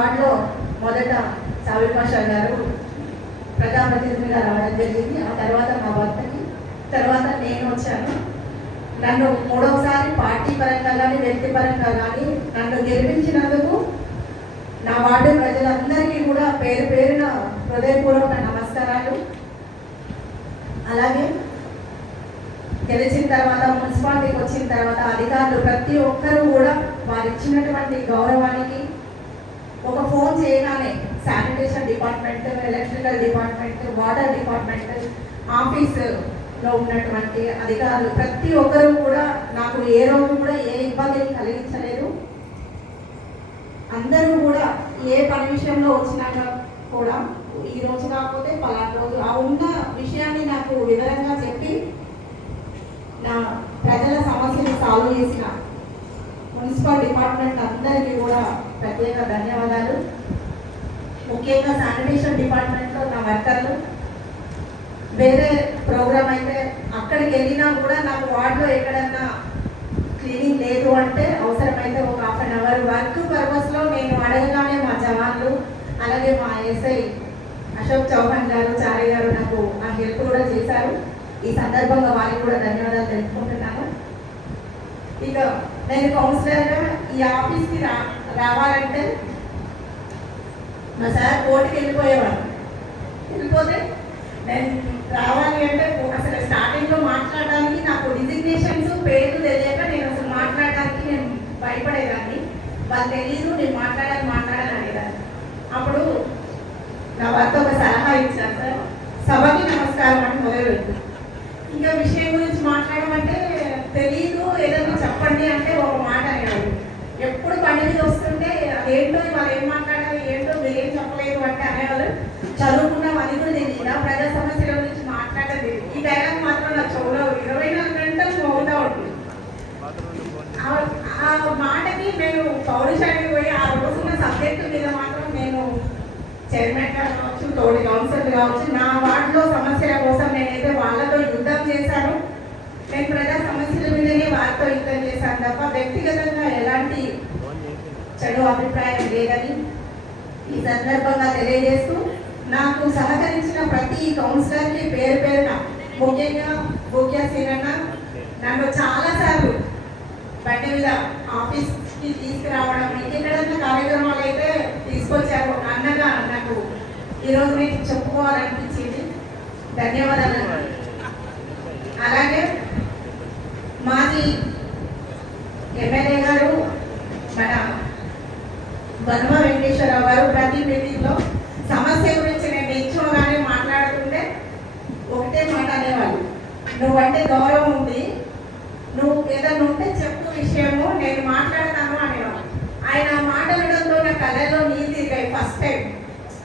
వాటిలో మొదట సావిల్ పాషా గారు ప్రజాప్రతినిధిగా రావడం జరిగింది. ఆ తర్వాత మా భర్తకి తర్వాత నేను వచ్చాను. నన్ను మూడవసారి పార్టీ పరంగా కానీ వ్యక్తిపరంగా కానీ నన్ను గెలిపించినందుకు నా వార్డు ప్రజలందరికీ కూడా పేరు పేరున హృదయపూర్వక నమస్కారాలు. అలాగే గెలిచిన తర్వాత మున్సిపాలిటీకి వచ్చిన తర్వాత అధికారులు ప్రతి ఒక్కరూ కూడా వారు ఇచ్చినటువంటి గౌరవానికి sanitation department electrical department water department ఆఫీసులో ఉన్నటువంటి అధికారులు ప్రతి ఒక్కరూ కూడా నాకు ఏ రోజు కూడా ఏ ఇబ్బందిని కలిగించలేదు. అందరూ కూడా ఏ పని విషయంలో వచ్చినాక కూడా ఈ రోజు కాకపోతే పలానా రోజు. ఆ ఉన్న విషయాన్ని నాకు వివరంగా చెప్పి నా ప్రజల సమస్యను సాల్వ్ చేసిన మున్సిపల్ డిపార్ట్మెంట్ అందరికీ కూడా ప్రత్యేక ధన్యవాదాలు. ముఖ్యంగా శానిటేషన్ డిపార్ట్మెంట్లో నా వర్కర్లు. వేరే ప్రోగ్రామ్ అయితే అక్కడికి వెళ్ళినా కూడా నాకు వార్డులో ఎక్కడన్నా క్లీనింగ్ లేదు అంటే అవసరమైతే ఒక హాఫ్ అన్ అవర్ వర్క్ పర్పస్లో నేను అడగగానే మా జవాన్లు అలాగే మా ఎస్ఐ అశోక్ చౌహాన్ గారు చారి గారు నాకు ఆ హెల్ప్ కూడా చేశారు. ఈ సందర్భంగా వారికి కూడా ధన్యవాదాలు తెలుపుకుంటున్నాను. ఇక నేను కౌన్సిలర్గా ఈ ఆఫీస్కి రా రావాలంటే మా సార్ కోర్టుకి వెళ్ళిపోయేవాడు. వెళ్ళిపోతే నేను రావాలి అంటే అసలు స్టార్టింగ్లో మాట్లాడడానికి నాకు డిజిగ్నేషన్స్ పేర్లు తెలియక నేను అసలు మాట్లాడడానికి నేను భయపడేదాన్ని. వాళ్ళు తెలీదు నేను మాట్లాడాలి మాట్లాడాలి అనేదాన్ని. అప్పుడు నా భర్త ఒక సలహా ఇచ్చారు సార్. సభకి నమస్కారం అని మొదలుపెట్టు ఇంకా విషయం గురించి మాట్లాడమంటే తెలీదు ఏదైనా చెప్పండి అంటే ఒక మాట అనేవాడు. ఎప్పుడు పని వస్తుంటే అదేంటో వాళ్ళు ఏం మాట్లాడాలి ఏంటో మీరు ఏం చెప్పలేదు అంటే అనేవాళ్ళు చదువుకున్నాం అది కూడా తెలియదా ప్రజా సమస్యల గురించి మాట్లాడడం తెలియదు ఈ డైలాగ్ మాత్రం నా చెవులో ఇరవై నాలుగు గంటలు మౌతా ఉంటుంది. ఆ- మాటకి నేను పౌరుషానికి పోయి ఆ రోజున్న సబ్జెక్టు మీద మాత్రం నేను చైర్మన్ గారు కావచ్చు తోడి కౌన్సిలర్ కావచ్చు నా వార్డులో సమస్యల కోసం నేనైతే వాళ్ళతో యుద్ధం చేశాను. నేను ప్రజా సమస్యల మీదనే వారితో యుద్ధం చేశాను తప్ప వ్యక్తిగతంగా ఎలాంటి చెడు అభిప్రాయం లేదని ఈ సందర్భంగా తెలియజేస్తూ నాకు సహకరించిన ప్రతి కౌన్సిలర్కి పేరు పేరున ముఖ్యంగా భోగ్య సీనన్న నన్ను చాలాసార్లు బండి మీద ఆఫీస్కి తీసుకురావడం ఇంకెక్కడన్నా కార్యక్రమాలు అయితే తీసుకొచ్చారు. అన్నగా నాకు ఈరోజు మీకు చెప్పుకోవాలనిపించింది. ధన్యవాదాలు. అలాగే మాజీ ఎమ్మెల్యే గారు మన ధర్మ వెంకటేశ్వరరావు గారు ప్రతి మీటింగ్లో సమస్య గురించి నేను ఇచ్చోగానే మాట్లాడుతుంటే ఒకటే మాట అనేవాళ్ళు. నువ్వంటే గౌరవం ఉంది. నువ్వు ఏదైనా ఉంటే చెప్పు విషయము నేను మాట్లాడతాను అనేవాడు ఆయన మాట్లాడడంతో మాట అనడంతో నా కళ్ళలో నీళ్ళు తిరిగాయి ఫస్ట్ టైం.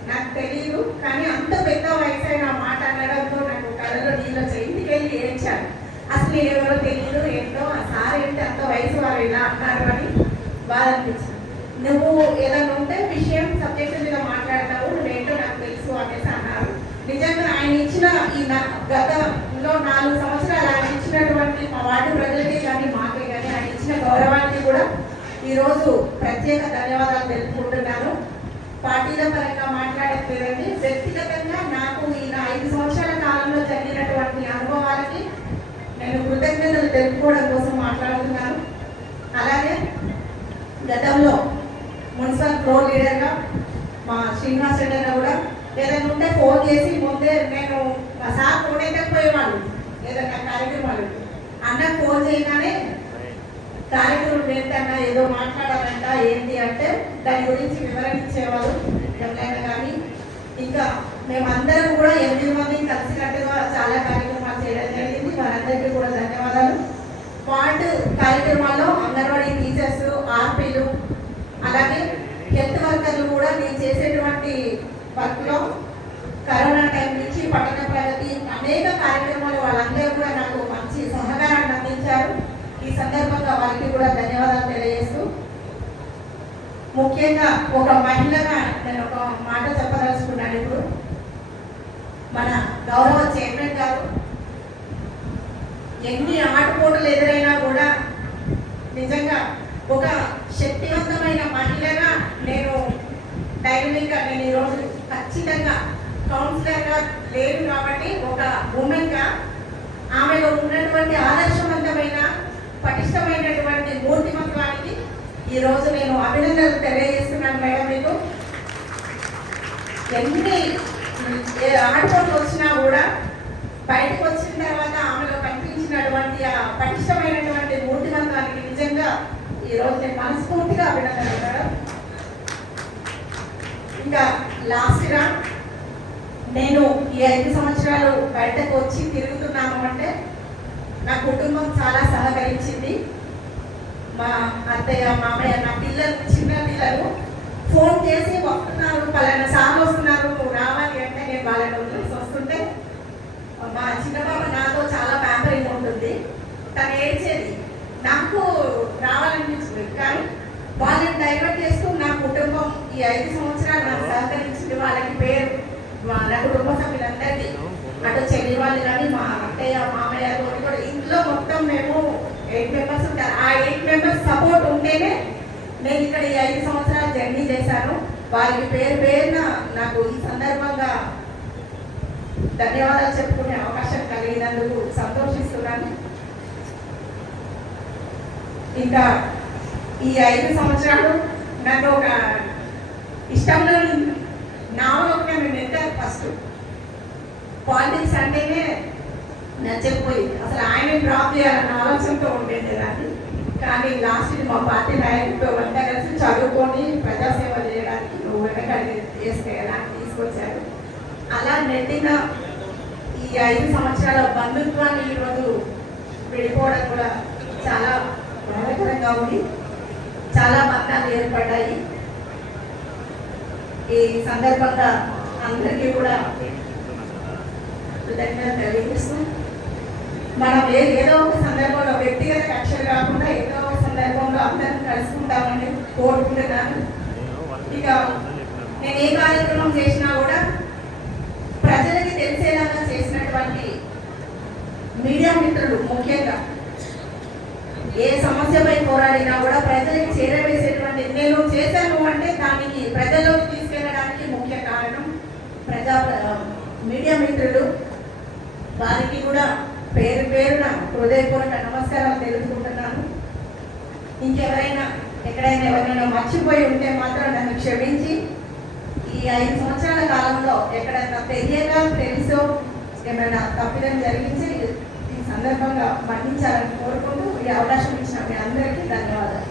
నాకు తెలియదు కానీ అంత పెద్ద వయసు అయిన ఆ మాట అనడంతో నాకు కళ్ళలో నీళ్ళు వచ్చాయి. ఇంటికి వెళ్ళి ఏడ్చాను. అసలు ఎవరో తెలియదు ఏంటో ఆ సార్ ఏంటి అంత వయసు వారు ఇలా అన్నారు అని బాధ అనిపించింది. నువ్వు ఏదైనా ఉంటే విషయం సబ్జెక్ట్ మీద మాట్లాడతావు నువ్వేంటో నాకు తెలుసు అనేసి అన్నారు. నిజంగా ఆయన ఇచ్చిన ఈ గతంలో నాలుగు సంవత్సరాలు ఆయన ఇచ్చినటువంటి మా వార్డు ప్రజలకే కానీ మాకే కానీ ఆయన ఇచ్చిన గౌరవానికి కూడా ఈరోజు ప్రత్యేక ధన్యవాదాలు తెలుపుకుంటున్నాను. పార్టీల పరంగా మాట్లాడట్లేదండి. వ్యక్తిగతంగా నాకు ఈ నా ఐదు సంవత్సరాల కాలంలో జరిగినటువంటి అనుభవాలకి నేను కృతజ్ఞతలు తెలుపుకోవడం కోసం మాట్లాడుతున్నాను. అలాగే గతంలో మున్సిపల్ ఫ్లోర్ లీడర్గా మా శ్రీనివాస్ రెడ్డి గారు కూడా ఏదైనా ఉంటే ఫోన్ చేసి ముందే నేను మా సార్ ఫోన్ అయితే పోయేవాళ్ళు ఏదైనా కార్యక్రమాలు. అన్న ఫోన్ చేయగానే కార్యక్రమం ఏంటన్నా ఏదో మాట్లాడాలంట ఏంటి అంటే దాని గురించి వివరణ ఇచ్చేవాళ్ళు ఎవరైనా కానీ. ఇంకా మేమందరం కూడా ఎనిమిది మంది కలిసినట్టుగా చాలా కార్యక్రమాలు చేయడం జరిగింది. వారందరికీ కూడా ధన్యవాదాలు. పాయింట్ కార్యక్రమాల్లో అంగన్వాడీ టీచర్స్ ఆర్పీలు అలాగే హెల్త్ వర్కర్లు కూడా నేను చేసేటువంటి వర్క్లో కరోనా టైం నుంచి పట్టణ ప్రగతి అనేక కార్యక్రమాలు వాళ్ళందరూ కూడా నాకు మంచి సహకారాన్ని అందించారు. ఈ సందర్భంగా వారికి కూడా ధన్యవాదాలు తెలియజేస్తూ ముఖ్యంగా ఒక మహిళగా నేను ఒక మాట చెప్పదలుచుకున్నాను ఇప్పుడు. మన గౌరవ చైర్మన్ గారు ఎన్ని ఆటపోటలు ఎదురైనా కూడా నిజంగా ఒక శక్తివంతమైన మహిళగా నేను డైనమిక్గా నేను ఈరోజు ఖచ్చితంగా కౌన్సిలర్గా లేను కాబట్టి ఒక ఉమెన్గా ఆమెలో ఉన్నటువంటి ఆదర్శవంతమైన పటిష్టమైనటువంటి మూర్తిమత్వానికి ఈరోజు నేను అభినందనలు తెలియజేస్తున్నాను మేడం మీకు. ఎన్ని ఏ వచ్చినా కూడా బయటకు వచ్చిన తర్వాత ఆమెలో కనిపించినటువంటి ఆ పటిష్టమైనటువంటి మూర్తిమంతానికి నిజంగా ఈరోజు నేను మనస్ఫూర్తిగా అభినందనలు మేడం ఇంకా లాస్ట్గా నేను ఈ ఐదు సంవత్సరాలు బయటకు వచ్చి తిరుగుతున్నాను అంటే నా కుటుంబం చాలా సహకరించింది. మా అత్తయ్య మామయ్య నా పిల్లలు చిన్న పిల్లలు ఫోన్ చేసి వస్తున్నారు పలానా సార్లు వస్తున్నారు నువ్వు రావాలి అంటే నేను వాళ్ళని వదిలేసి వస్తుంటే మా చిన్న బాబ నాతో చాలా ప్యాంపరింగ్ ఉంటుంది. తను ఏడ్చేది నాకు రావాలనిపించింది కానీ వాళ్ళని డైవర్ట్ చేస్తూ నా కుటుంబం ఈ ఐదు సంవత్సరాలు వాళ్ళకి పేరు మా నా కుటుంబ సభ్యులందరికీ. అటు చెల్లి వాళ్ళు కానీ మా అత్తయ్య మామయ్య వాళ్ళు కూడా ఇంట్లో మొత్తం మేము ఎయిట్ మెంబర్స్ ఉంటారు. ఆ ఎయిట్ మెంబర్స్ సపోర్ట్ ఉంటేనే నేను ఇక్కడ ఈ ఐదు సంవత్సరాలు జర్నీ చేశాను. వారికి పేరు పేరున నాకు ఈ సందర్భంగా ధన్యవాదాలు చెప్పుకునే అవకాశం కలిగినందుకు సంతోషిస్తున్నాను. ఇంకా ఈ ఐదు సంవత్సరాలు నాకు ఒక ఇష్టంలో నావలోకి నేను నెట్టారు ఫస్ట్ పాలిటిక్స్ అంటేనే నచ్చకపోయింది. అసలు ఆయన డ్రాప్ చేయాలన్న ఆలోచనతో ఉండేది దాన్ని కానీ లాస్ట్ మా పార్టీ నాయకులతో అంతా కలిసి చదువుకొని ప్రజాసేవ చేయడానికి నువ్వు వెనకాలి చేసుకోవడానికి తీసుకొచ్చారు. అలా నెట్టిన ఈ ఐదు సంవత్సరాల బంధుత్వాన్ని ఈరోజు విడిపోవడం కూడా చాలా బాధాకరంగా ఉంది. చాలా బంధాలు ఏర్పడ్డాయి. ఈ సందర్భంగా అందరికీ కూడా కృతజ్ఞతలు తెలియజేస్తూ మనం ఏదో ఒక సందర్భంలో వ్యక్తిగత కక్షలు కాకుండా ఏదో ఒక సందర్భంలో అందరం కలుసుకుంటామని కోరుకుంటున్నాను. ఇక నేను ఏ కార్యక్రమం చేసినా కూడా ప్రజలకి తెలిసేలాగా చేసినటువంటి మీడియా మిత్రులు ముఖ్యంగా ఏ సమస్యపై పోరాడినా కూడా ప్రజలకు చేరవేసేటువంటి నేను చేశాను అంటే దానికి ప్రజల్లోకి ప్రజా మీడియా మిత్రులు వారికి కూడా పేరు పేరున హృదయపూర్వక నమస్కారాలు తెలుపుకుంటున్నాను. ఇంకెవరైనా ఎక్కడైనా ఎవరైనా మర్చిపోయి ఉంటే మాత్రం నన్ను క్షమించి. ఈ ఐదు సంవత్సరాల కాలంలో ఎక్కడైనా తెలియక తెలుసో ఏమైనా తప్పిదం జరిగించి ఈ సందర్భంగా మన్నించాలని కోరుకుంటూ ఈ అవకాశం ఇచ్చిన మీ అందరికీ ధన్యవాదాలు.